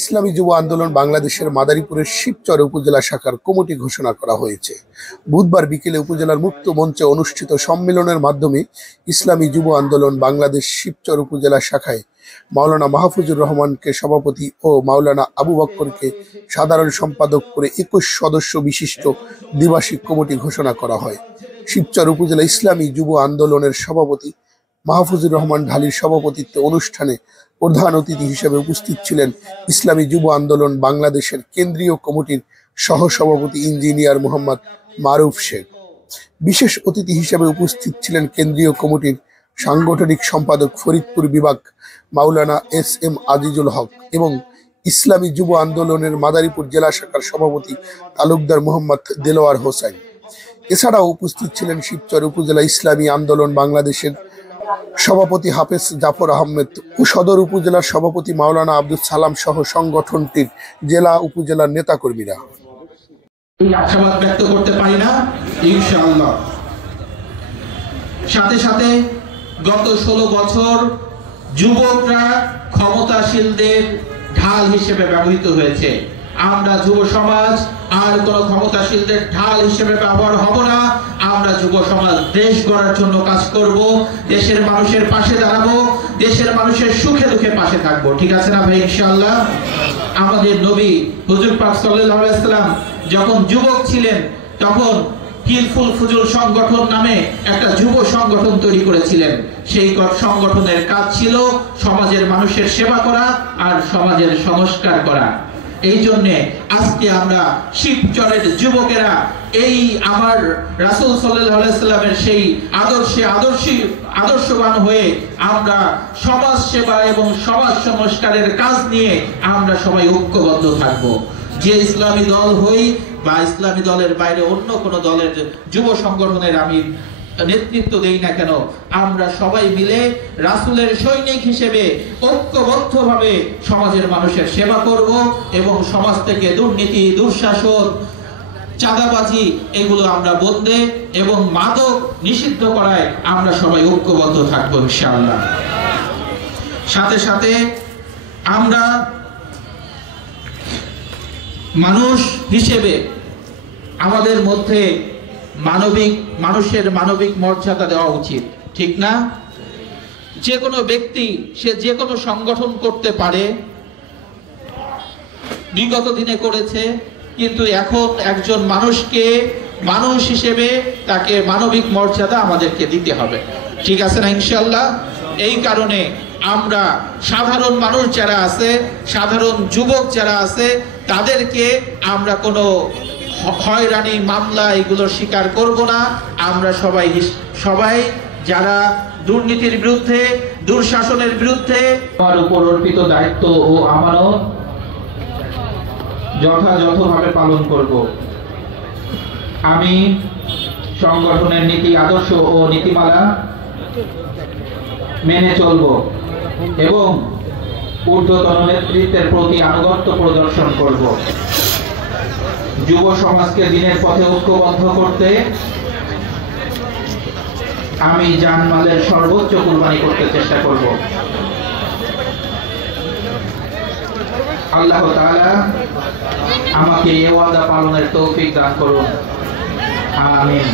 ইসলামী যুব আন্দোলন বাংলাদেশের মাদারীপুরের শিবচর উপজেলা শাখার কমিটি ঘোষণা করা হয়েছে। বুধবার বিকেলে উপজেলার মুক্ত মঞ্চে অনুষ্ঠিত সম্মেলনের মাধ্যমে ইসলামী যুব আন্দোলন বাংলাদেশ শিবচর উপজেলা শাখায় মাওলানা মাহফুজুর রহমানকে সভাপতি ও মাওলানা আবু বক্করকে সাধারণ সম্পাদক করে 21 সদস্য বিশিষ্ট দ্বিবার্ষিক কমিটি ঘোষণা করা হয়। শিবচর উপজেলা ইসলামী যুব আন্দোলনের সভাপতি মাহফুজুর রহমান ঢালির সভাপতিত্বে অনুষ্ঠানে প্রধান অতিথি হিসেবে উপস্থিত ছিলেন ইসলামী যুব আন্দোলন বাংলাদেশের কেন্দ্রীয় কমিটির সহসভাপতি ইঞ্জিনিয়ার মোহাম্মদ মারুফ শেখ। বিশেষ অতিথি হিসেবে উপস্থিত ছিলেন কেন্দ্রীয় কমিটির সাংগঠনিক সম্পাদক ফরিদপুর বিভাগ মাওলানা SM আজিজুল হক এবং ইসলামী যুব আন্দোলনের মাদারীপুর জেলা শাখার সভাপতি তালুকদার মোহাম্মদ দেলোয়ার হোসেন। এছাড়াও উপস্থিত ছিলেন শিবচর উপজেলা ইসলামী আন্দোলন বাংলাদেশের সভাপতি হাফেজ জাফর আহমেদ ও সদর উপজেলার সভাপতি মাওলানা আব্দুল সালাম সহ সংগঠনটির জেলা উপজেলার নেতাকর্মীরা। আশাবাদ ব্যক্ত করতে পারি না ইনশাআল্লাহ। সাথে সাথে গত 16 বছর যুবকরা ক্ষমতাশীলদের ঢাল হিসেবে ব্যবহৃত হয়েছে। আমরা যুব সমাজ আর কোন ক্ষমতাশীলদের ঢাল হিসেবে ব্যবহার হব না। আমরা যুব সমাজ দেশ গড়ার জন্য কাজ করব, দেশের মানুষের পাশে দাঁড়াবো, দেশের মানুষের সুখে দুঃখে পাশে থাকবো। ঠিক আছে না ভাই ইনশাআল্লাহ? আমাদের নবী হুজুর পাক সাল্লাল্লাহু আলাইহি ওয়াসাল্লাম যখন যুবক ছিলেন তখন হিলফুল ফুজুল সংগঠন নামে একটা যুব সংগঠন তৈরি করেছিলেন। সেই সংগঠনের কাজ ছিল সমাজের মানুষের সেবা করা আর সমাজের সংস্কার করা। এই জন্য আজকে আমরা শিবচরের যুবকেরা এই আমার রাসূল সাল্লাল্লাহু আলাইহি ওয়াসাল্লামের সেই আদর্শবান হয়ে আমরা সমাজ সেবা এবং সমাজ সংস্কারের কাজ নিয়ে আমরা সবাই ঐক্যবদ্ধ থাকব। যে ইসলামী দল হই বা ইসলামী দলের বাইরে অন্য কোন দলের যুব সংগঠনের আমি নেতৃত্ব দেই না কেন, আমরা সবাই মিলে রাসূলের সৈনিক হিসেবে ঐক্যবদ্ধভাবে সমাজের মানুষের সেবা করব এবং সমাজ থেকে দুর্নীতি, দুঃশাসন, চাঁদাবাজি এগুলো আমরা বন্ধে এবং মাদক নিষিদ্ধ করায় আমরা সবাই ঐক্যবদ্ধ থাকবো ইনশাআল্লাহ। সাথে সাথে আমরা মানুষ হিসেবে আমাদের মধ্যে মানুষের মানবিক মর্যাদা দেওয়া উচিত, ঠিক না? যে কোনো ব্যক্তি সে যে কোনো সংগঠন করতে পারে, বিগত দিনে করেছে, কিন্তু এখন একজন মানুষকে মানুষ হিসেবে তাকে মানবিক মর্যাদা আমাদেরকে দিতে হবে। ঠিক আছে না ইনশাআল্লাহ? এই কারণে আমরা সাধারণ মানুষ যারা আছে, সাধারণ যুবক যারা আছে, তাদেরকে আমরা কোনো হয়রানি মামলা এগুলো স্বীকার করব না। আমরা সবাই যারা দুর্নীতির বিরুদ্ধে, দুঃশাসনের বিরুদ্ধে আমার উপর অর্পিত দায়িত্ব ও আমানত যথাযথভাবে পালন করব। আমি সংগঠনের নীতি, আদর্শ ও নীতিমালা মেনে চলব এবং ঊর্ধ্বতন নেতৃত্বের প্রতি আনুগত্য প্রদর্শন করব। যুব সমাজকে দিনের পথে ঐক্যবদ্ধ করতে আমি জানমালের সর্বোচ্চ কুরবানি করতে চেষ্টা করব। আল্লাহ তাআলা আমাকে এই ওয়াদা পালনের তৌফিক দান করুন। আমিন।